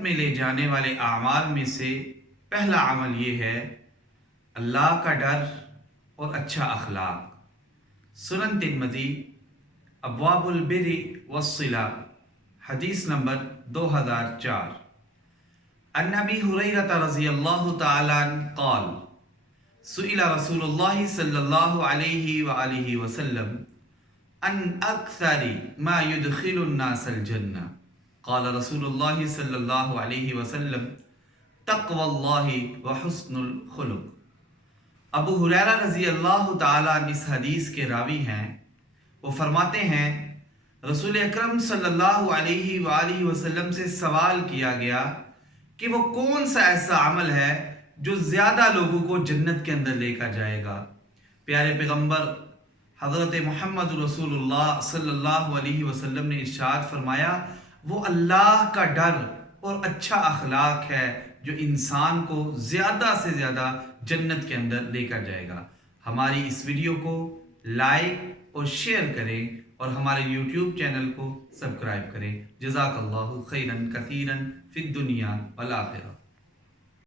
جنت میں لے جانے والے اعمال میں سے پہلا عمل یہ ہے اللہ کا ڈر اور اچھا اخلاق۔ سنن ترمذی ابواب البر والصلہ حدیث نمبر 2004۔ عن ابی ہریرہ رضی اللہ تعالی عنہ قال سئل رسول اللہ صلی اللہ علیہ وآلہ وسلم عن اکثر ما يدخل الناس الجنہ قال رسول اللہ صلی اللہ علیہ وسلم تقوی اللہ وحسن الخلق۔ ابو ہریرہ رضی اللہ تعالیٰ عنہ اس حدیث کے راوی ہیں۔ وہ فرماتے ہیں رسول اکرم صلی اللہ علیہ وآلہ وسلم سے سوال کیا گیا کہ وہ کون سا ایسا عمل ہے جو زیادہ لوگوں کو جنت کے اندر لے کر جائے گا۔ پیارے پیغمبر حضرت محمد رسول اللہ صلی اللہ علیہ وسلم نے ارشاد فرمایا وہ اللہ کا ڈر اور اچھا اخلاق ہے جو انسان کو زیادہ سے زیادہ جنت کے اندر لے کر جائے گا۔ ہماری اس ویڈیو کو لائک اور شیئر کریں اور ہمارے یوٹیوب چینل کو سبسکرائب کریں۔ جزاک اللہ خیرا کثیرا فی الدنیا والآخرہ۔